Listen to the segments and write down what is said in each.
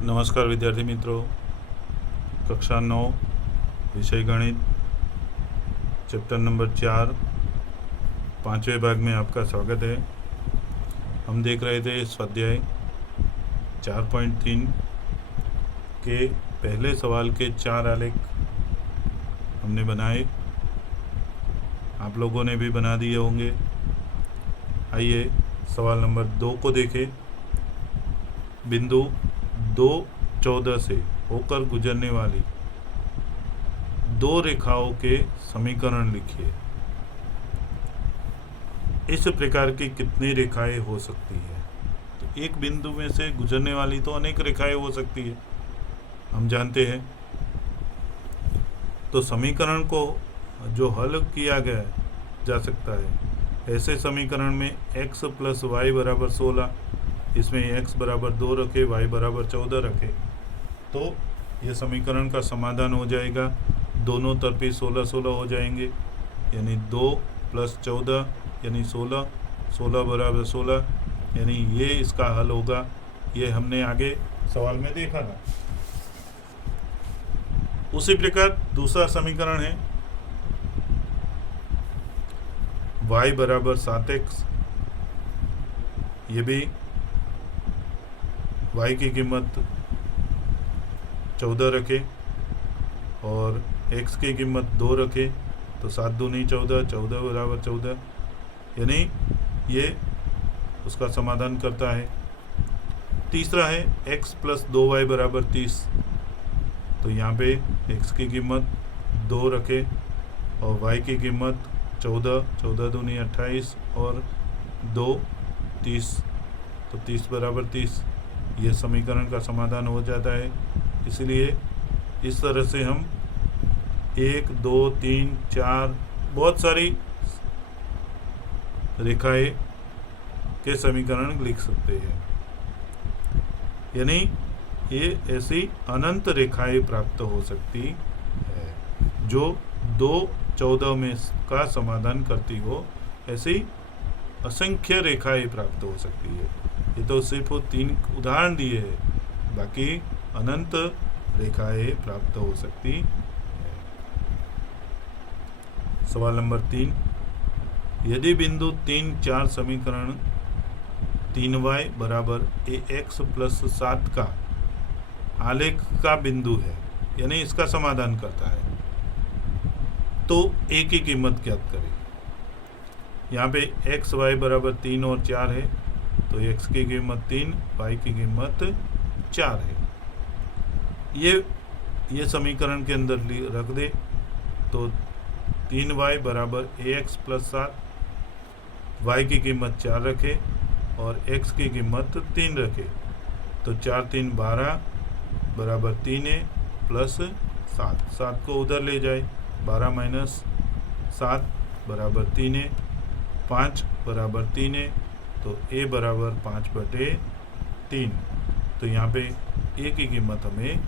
नमस्कार विद्यार्थी मित्रों, कक्षा 9 विषय गणित चैप्टर नंबर 4 पांचवें भाग में आपका स्वागत है। हम देख रहे थे स्वाध्याय 4.3 के पहले सवाल के 4 आलेख हमने बनाए, आप लोगों ने भी बना दिए होंगे। आइए सवाल नंबर 2 को देखें। बिंदु 2,14 से होकर गुजरने वाली दो रेखाओं के समीकरण लिखिए। इस प्रकार की कितनी रेखाएं हो सकती है? तो एक बिंदु में से गुजरने वाली तो अनेक रेखाएं हो सकती है, हम जानते हैं। तो समीकरण को जो हल किया गया जा सकता है, ऐसे समीकरण में x + y = 16, इसमें x = 2 रखे, y = 14 रखे, तो यह समीकरण का समाधान हो जाएगा। दोनों तरफी 16 हो जाएंगे, यानी 2 + 14 यानी 16, 16 = 16, यानी ये इसका हल होगा। ये हमने आगे सवाल में देखा था। उसी प्रकार दूसरा समीकरण है y = 7x। ये भी y की कीमत 14 रखे और x की कीमत 2 रखे, तो 7 दूनी 14, 14 = 14, यानी ये उसका समाधान करता है। तीसरा है x + 2y = 30। तो यहाँ पे x की कीमत 2 रखे और y की कीमत 14, 14 दूनी 28 और 2 30, तो 30 = 30। यह समीकरण का समाधान हो जाता है। इसलिए इस तरह से हम 1, 2, 3, 4 बहुत सारी रेखाएं के समीकरण लिख सकते हैं, यानी ये ऐसी अनंत रेखाएं प्राप्त हो सकती है जो 2,14 में का समाधान करती हो। ऐसी असंख्य रेखाएं प्राप्त हो सकती है। ये तो सिर्फ 3 उदाहरण दिए हैं, बाकी अनंत रेखाएं प्राप्त हो सकती है। सवाल नंबर 3, यदि बिंदु 3, 4 समीकरण 3y = ax + 7 का आलेख का बिंदु है, यानी इसका समाधान करता है, तो a की कीमत ज्ञात करें। यहाँ पे x y = 3 और 4 है, तो x की कीमत 3, y की कीमत 4 है। ये समीकरण के अंदर रख दे, तो 3y = ax + 7, y की कीमत 4 रखे और x की कीमत 3 रखे, तो 4 × 3 = 12 = 3a + 7। 7 को उधर ले जाए, 12 - 7 = 3a, 5 = 3a, तो a = 5/3। तो यहाँ पे a की कीमत हमें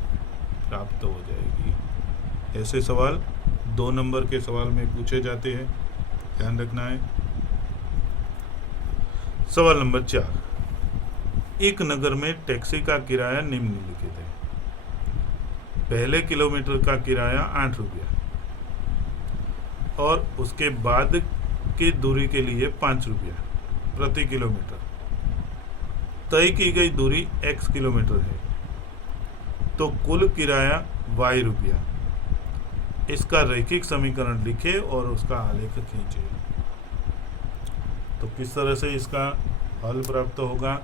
प्राप्त हो जाएगी। ऐसे सवाल 2 नंबर के सवाल में पूछे जाते हैं, ध्यान रखना है। सवाल नंबर 4, एक नगर में टैक्सी का किराया निम्नलिखित है। पहले किलोमीटर का किराया 8 रुपया और उसके बाद की दूरी के लिए 5 रुपया प्रति किलोमीटर। तय की गई दूरी x किलोमीटर है, तो कुल किराया y रुपया। इसका रैखिक समीकरण लिखे और उसका आलेख खींचे। तो किस तरह से इसका हल प्राप्त होगा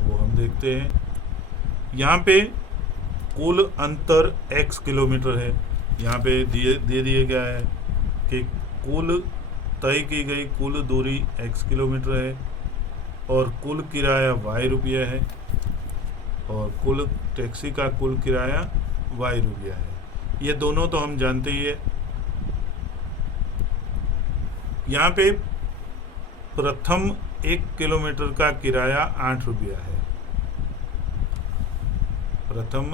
वो हम देखते हैं। यहाँ पे कुल अंतर x किलोमीटर है। यहाँ पे दे दिया गया है कि कुल तय की गई कुल दूरी x किलोमीटर है और कुल किराया y रुपया है और कुल टैक्सी का कुल किराया y रुपया है। ये दोनों तो हम जानते ही है। यहाँ पे प्रथम 1 किलोमीटर का किराया 8 रुपया है। प्रथम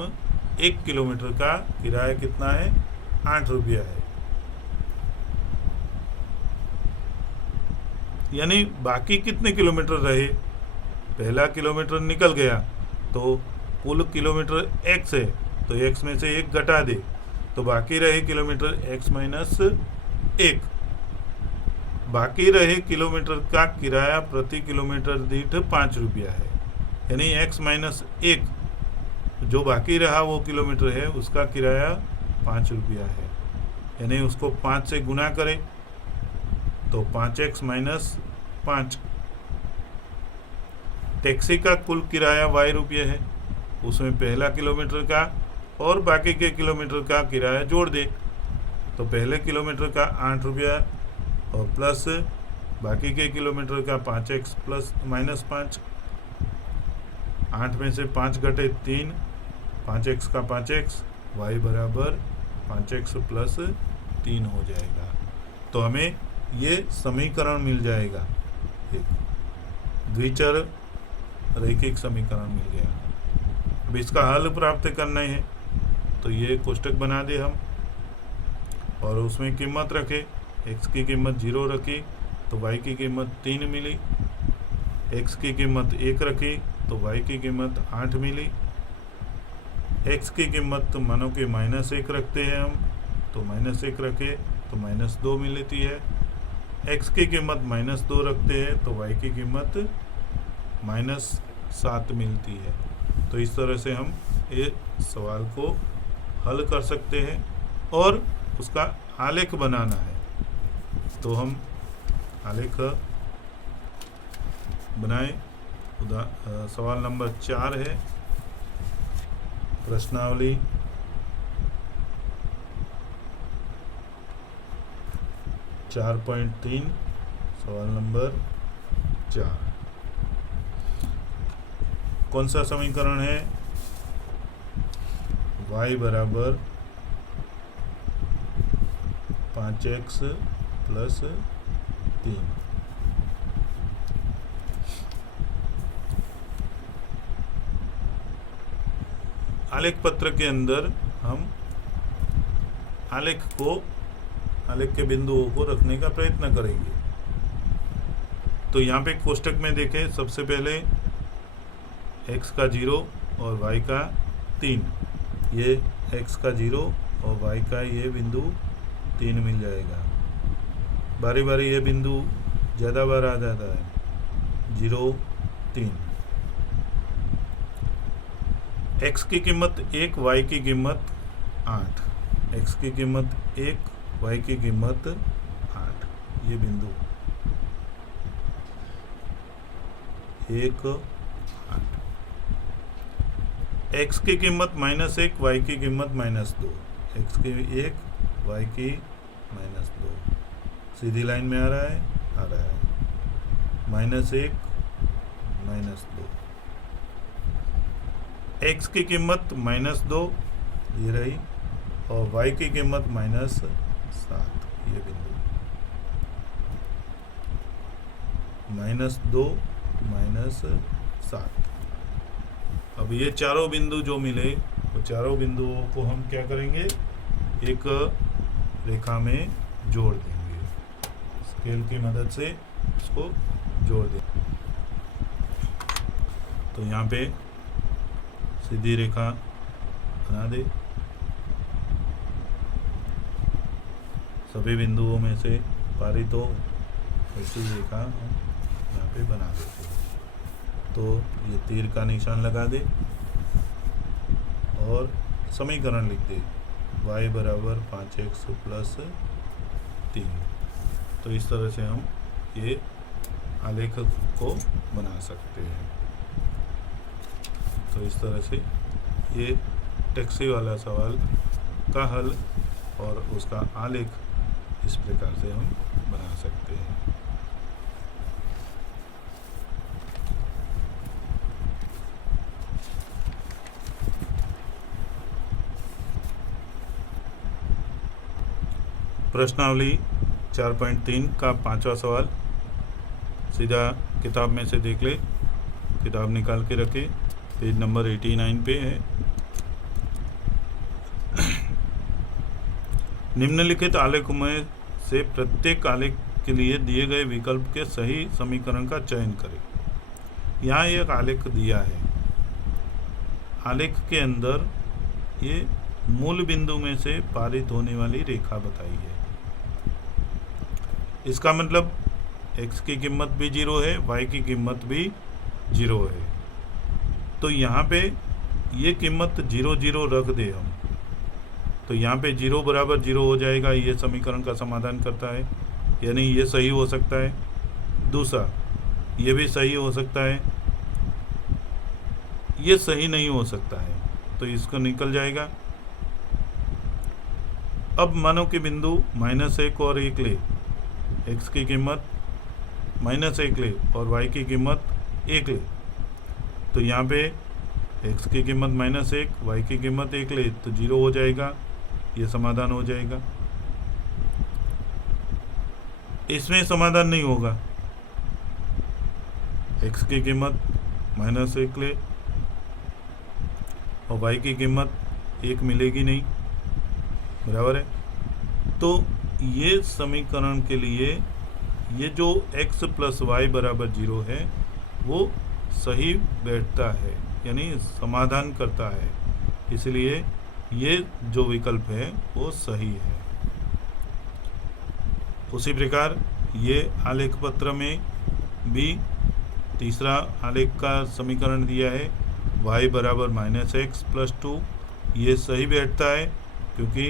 1 किलोमीटर का किराया कितना है? 8 रुपया है। यानी बाकी कितने किलोमीटर रहे? पहला किलोमीटर निकल गया, तो कुल किलोमीटर x है तो x में से 1 घटा दे तो बाकी रहे किलोमीटर x माइनस 1। बाकी रहे किलोमीटर का किराया प्रति किलोमीटर दीठ 5 रुपया है, यानी x माइनस 1 जो बाकी रहा वो किलोमीटर है उसका किराया 5 रुपया है, यानी उसको 5 से गुना करें तो 5x माइनस 5। टैक्सी का कुल किराया y रुपये है, उसमें पहला किलोमीटर का और बाकी के किलोमीटर का किराया जोड़ दे तो पहले किलोमीटर का 8 रुपया और प्लस बाकी के किलोमीटर का 5x प्लस माइनस 5। 8 में से 5 घटे 3, 5x का 5x, y बराबर 5x प्लस 3 हो जाएगा। तो हमें ये समीकरण मिल जाएगा, एक द्विचर रैखिक समीकरण मिल गया। अब इसका हल प्राप्त करना है तो ये कोष्टक बना दे हम और उसमें कीमत रखे। x की कीमत 0 रखी तो y की कीमत 3 मिली, x की कीमत 1 रखी तो y की कीमत 8 मिली। x की कीमत मानो कि -1 रखते हैं हम तो -1 रखे तो -2 मिलती है। x की कीमत -2 रखते हैं तो y की कीमत -7 मिलती है। तो इस तरह से हम ये सवाल को हल कर सकते हैं और उसका आलेख बनाना है तो हम आलेख बनाए। सवाल नंबर 4 है, प्रश्नावली 4.3 सवाल नंबर 4। कौन सा समीकरण है? y बराबर 5x प्लस 3। आलेख पत्र के अंदर हम आलेख के बिंदुओं को रखने का प्रयत्न करेंगे। तो यहाँ पे कोष्टक में देखें, सबसे पहले x का 0 और y का 3, ये x का 0 और y का ये बिंदु 3 मिल जाएगा। बारी बारी ये बिंदु ज़्यादा बार आ जाता है, 0 3। x की कीमत 1, y की कीमत 8, x की कीमत 1, y की कीमत 8, ये बिंदु 1 8। x की कीमत -1, y की कीमत -2, x की 1, y की -2, सीधी लाइन में आ रहा है, -1 -2। x की कीमत -2 ये रही और y की कीमत -7, ये बिंदु -2 -7। अब ये चारों बिंदु जो मिले वो चारों बिंदुओं को हम क्या करेंगे, एक रेखा में जोड़ देंगे, स्केल की मदद से इसको जोड़ देंगे। तो यहाँ पे सीधी रेखा बना दे, सभी बिंदुओं में से पारित हो ऐसी रेखा हम यहाँ पे बना देते हैं। तो ये तीर का निशान लगा दे और समीकरण लिख दे, y बराबर 5x प्लस 3। तो इस तरह से हम ये आलेख को बना सकते हैं। तो इस तरह से ये टैक्सी वाला सवाल का हल और उसका आलेख इस प्रकार से हम बना सकते हैं। प्रश्नावली 4.3 का 5वां सवाल सीधा किताब में से देख ले, किताब निकाल के रखे, पेज नंबर 89 पे है। निम्नलिखित आलेखों में से प्रत्येक आलेख के लिए दिए गए विकल्प के सही समीकरण का चयन करें। यहाँ एक आलेख दिया है, आलेख के अंदर ये मूल बिंदु में से पारित होने वाली रेखा बताई है। इसका मतलब x की कीमत भी 0 है, y की कीमत भी 0 है। तो यहाँ पे ये कीमत 0 0 रख दे हम, तो यहाँ पे 0 बराबर 0 हो जाएगा। ये समीकरण का समाधान करता है, यानी ये सही हो सकता है। दूसरा, ये भी सही हो सकता है, ये सही नहीं हो सकता है, तो इसको निकल जाएगा। अब मानो कि बिंदु -1 और 1 ले, x की कीमत -1 ले और y की कीमत 1 ले, तो यहाँ पे x की कीमत -1, y की कीमत 1 ले तो 0 हो जाएगा। ये समाधान हो जाएगा। इसमें समाधान नहीं होगा, x की कीमत -1 ले और y की कीमत 1 मिलेगी नहीं, बराबर है। तो ये समीकरण के लिए ये जो x + y = 0 है वो सही बैठता है, यानी समाधान करता है, इसलिए ये जो विकल्प है वो सही है। उसी प्रकार ये आलेख पत्र में भी तीसरा आलेख का समीकरण दिया है, y = -x + 2। ये सही बैठता है क्योंकि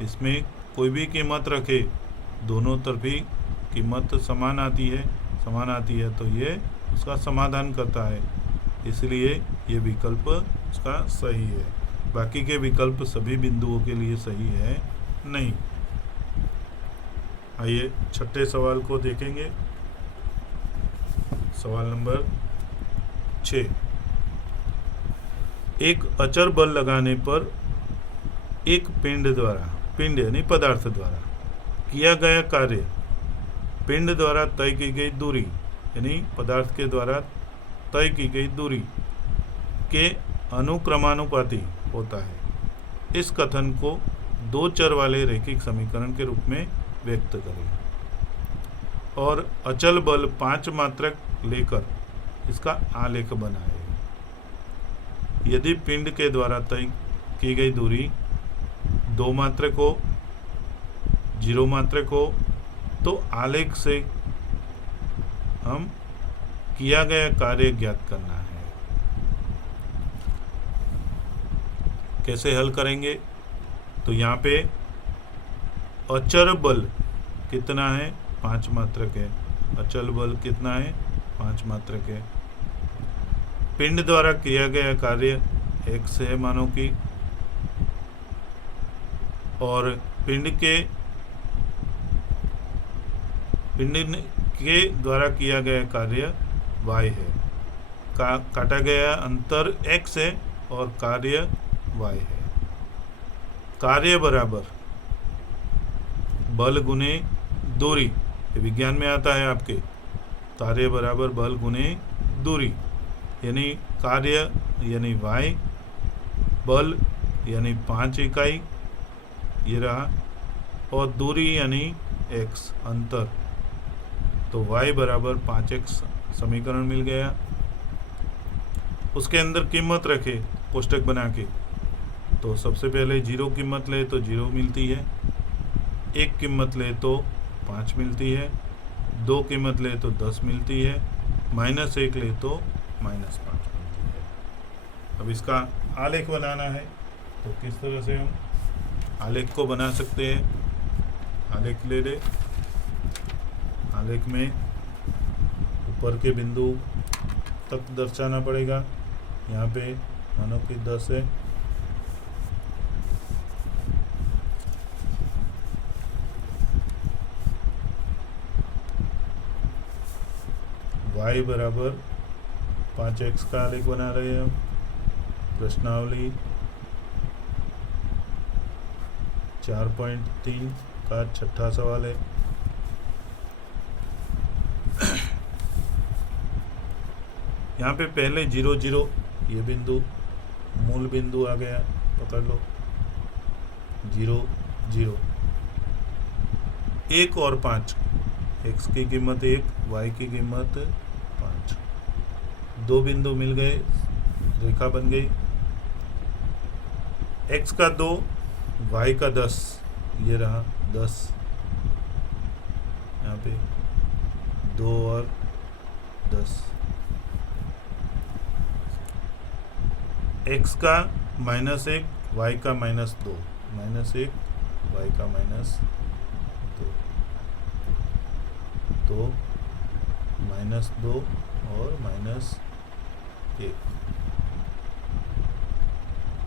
इसमें कोई भी कीमत रखे दोनों तरफी कीमत समान आती है, तो ये उसका समाधान करता है, इसलिए ये विकल्प उसका सही है। बाकी के विकल्प सभी बिंदुओं के लिए सही है नहीं। आइए छठे सवाल को देखेंगे। सवाल नंबर 6। एक अचर बल लगाने पर एक पिंड यानी पदार्थ द्वारा किया गया कार्य पिंड द्वारा तय की गई दूरी यानी पदार्थ के द्वारा तय की गई दूरी के अनुक्रमानुपाती होता है। इस कथन को दो चर वाले रैखिक समीकरण के रूप में व्यक्त करें और अचल बल 5 मात्रक लेकर इसका आलेख बनाए। यदि पिंड के द्वारा तय की गई दूरी 2 मात्रक हो, 0 मात्रक हो, तो आलेख से हम किया गया कार्य ज्ञात करना है। कैसे हल करेंगे? तो यहाँ पे अचर बल कितना है? 5 मात्रक है। अचल बल कितना है? 5 मात्रक है। पिंड द्वारा किया गया कार्य x है मानो कि, और पिंड के द्वारा किया गया कार्य y है। काटा गया अंतर x है और कार्य y है। कार्य बराबर बल गुने दूरी, ये विज्ञान में आता है आपके। कार्य बराबर बल गुने दूरी, यानी कार्य यानी y, बल यानी 5 इकाई ये रहा, और दूरी यानी x अंतर, तो y बराबर 5x समीकरण मिल गया। उसके अंदर कीमत रखे कोष्टक बना के, तो सबसे पहले 0 कीमत ले तो 0 मिलती है, 1 कीमत ले तो 5 मिलती है, 2 कीमत ले तो 10 मिलती है, -1 ले तो -5 मिलती है। अब इसका आलेख बनाना है, तो किस तरह से हम आलेख को बना सकते हैं? आलेख ले ले। आलेख में ऊपर के बिंदु तक दर्शाना पड़ेगा। यहाँ पे मानो कि 10 है, y बराबर 5x का आलेख बना रहे हैं हम। प्रश्नावली 4.3 का छठा सवाल है। यहाँ पे पहले 0 0 ये बिंदु मूल बिंदु आ गया, पकड़ लो। 0 0, 1 और 5, x की कीमत 1, y की कीमत 5, 2 बिंदु मिल गए, रेखा बन गई। x का 2, y का 10, ये रहा 10, यहाँ पे 2 और 10, x का -1, y का -2, -1 y का -2, तो -2 और -1,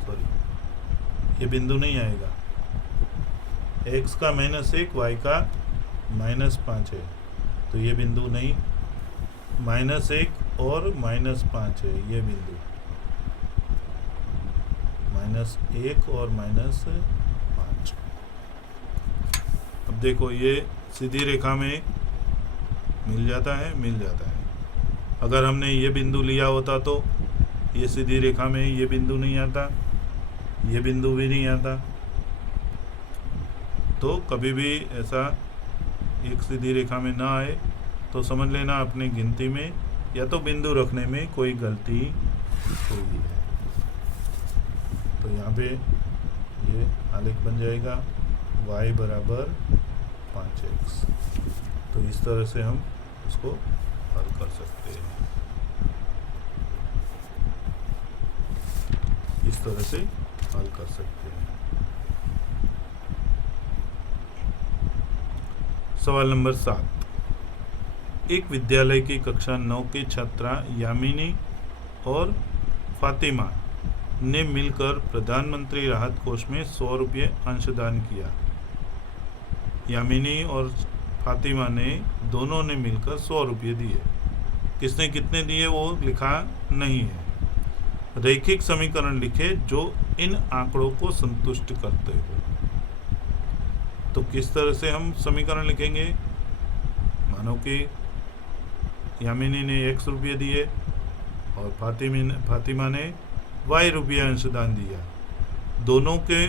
सॉरी ये बिंदु नहीं आएगा, x का -1 y का -5 है, तो ये बिंदु नहीं, -1 और -5 है ये बिंदु, -1 और -5। अब देखो ये सीधी रेखा में मिल जाता है, मिल जाता है। अगर हमने ये बिंदु लिया होता तो ये सीधी रेखा में ये बिंदु नहीं आता, ये बिंदु भी नहीं आता। तो कभी भी ऐसा एक सीधी रेखा में ना आए तो समझ लेना अपनी गिनती में या तो बिंदु रखने में कोई गलती हुई है। तो यहाँ पे ये आलेख बन जाएगा y बराबर 5x। तो इस तरह से हम उसको हल कर सकते हैं, इस तरह से हल कर सकते हैं। सवाल नंबर 7। एक विद्यालय की कक्षा 9 की छात्रा यामिनी और फातिमा ने मिलकर प्रधानमंत्री राहत कोष में 100 रुपये अंशदान किया। यामिनी और फातिमा ने दोनों ने मिलकर 100 रुपये दिए। किसने कितने दिए वो लिखा नहीं है। रैखिक समीकरण लिखे जो इन आंकड़ों को संतुष्ट करते हो। तो किस तरह से हम समीकरण लिखेंगे? मानो कि यामिनी ने x रुपये दिए और फातिमा ने y रुपये अंशदान दिया। दोनों के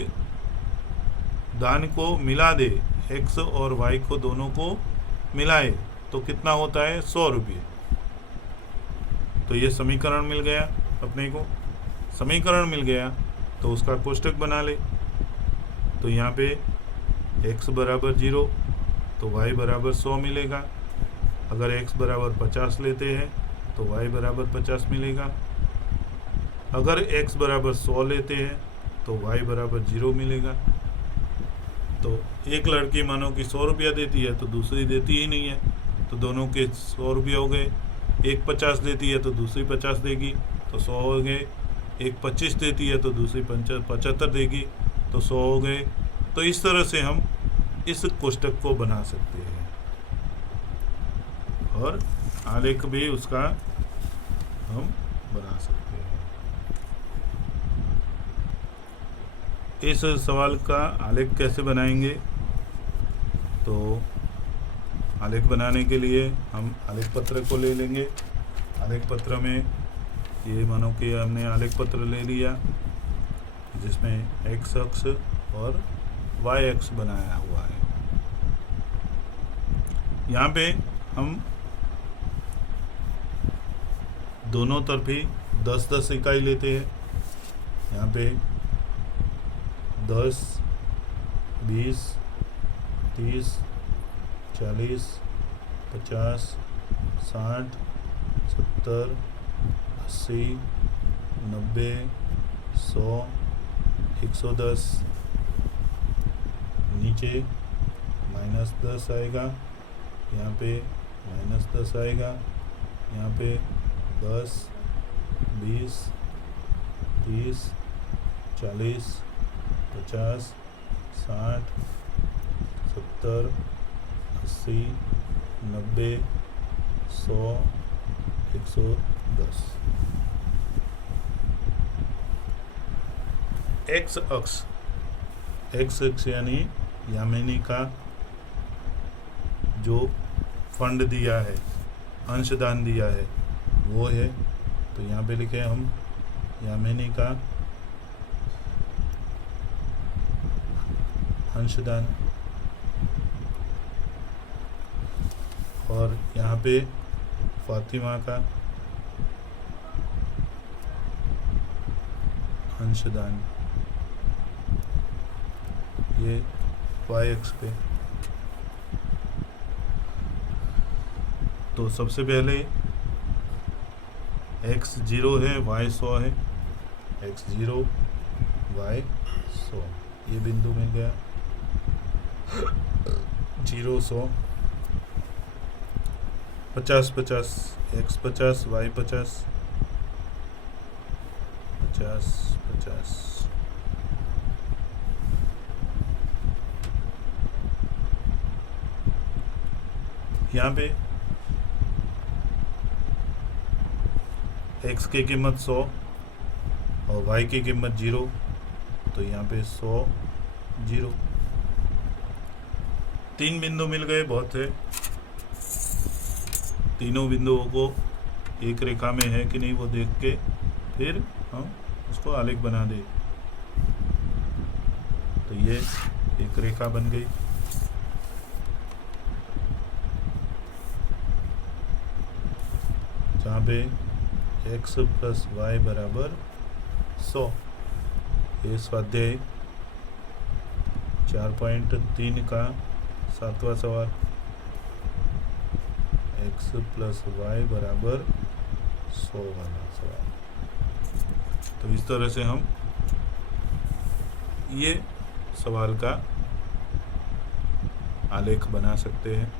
दान को मिला दे, x और y को दोनों को मिलाए तो कितना होता है? 100 रुपये। तो ये समीकरण मिल गया अपने को। समीकरण मिल गया तो उसका कोष्टक बना ले। तो यहाँ पे x बराबर 0 तो y बराबर 100 मिलेगा। अगर x बराबर 50 लेते हैं तो y बराबर 50 मिलेगा। अगर x बराबर 100 लेते हैं तो y बराबर 0 मिलेगा। तो एक लड़की मानो कि 100 रुपया देती है तो दूसरी देती ही नहीं है, तो दोनों के 100 रुपये हो गए। एक 50 देती है तो दूसरी 50 देगी तो 100 हो गए। एक 25 देती है तो दूसरी 75 देगी तो 100 हो गए। तो इस तरह से हम इस कोष्टक को बना सकते हैं और आलेख भी उसका हम बना सकते हैं। इस सवाल का आलेख कैसे बनाएंगे? तो आलेख बनाने के लिए हम आलेख पत्र को ले लेंगे। आलेख पत्र में ये मानो कि हमने आलेख पत्र ले लिया जिसमें x अक्ष और y अक्ष बनाया हुआ है। यहाँ पे हम दोनों तरफ ही 10-10 इकाई लेते हैं। यहाँ पे 10, 20, 30, 40, 50, 60, 70, 80, 90, 100, 110। नीचे -10 आएगा, यहाँ पे -10 आएगा, यहाँ पे 10, 20, 30, 40, 50, 60, 70, 80, 90, 100, 110। x अक्ष यानी यामिनी का जो फंड दिया है, अंशदान दिया है वो है। तो यहाँ पे लिखे हम यामिनी का अंशदान, और यहाँ पे फातिमा का अंशदान। ये वाई एक्स पे। तो सबसे पहले x 0 है, y 100 है, x 0 y 100, ये बिंदु मिल गया। 0 100 50 50, x 50 y 50 50 50। यहाँ पे x की कीमत 100 और y की कीमत 0, तो यहाँ पे 100 0। 3 बिंदु मिल गए, बहुत है। तीनों बिंदुओं को एक रेखा में है कि नहीं वो देख के फिर हम उसको आलेख बना दे। तो ये एक रेखा बन गई। जहाँ पे x प्लस वाई बराबर 100। ये स्वाध्याय 4.3 का 7वां सवाल। x प्लस वाई बराबर 100 वाला सवाल। तो इस तरह से हम ये सवाल का आलेख बना सकते हैं,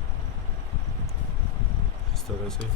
इस तरह से।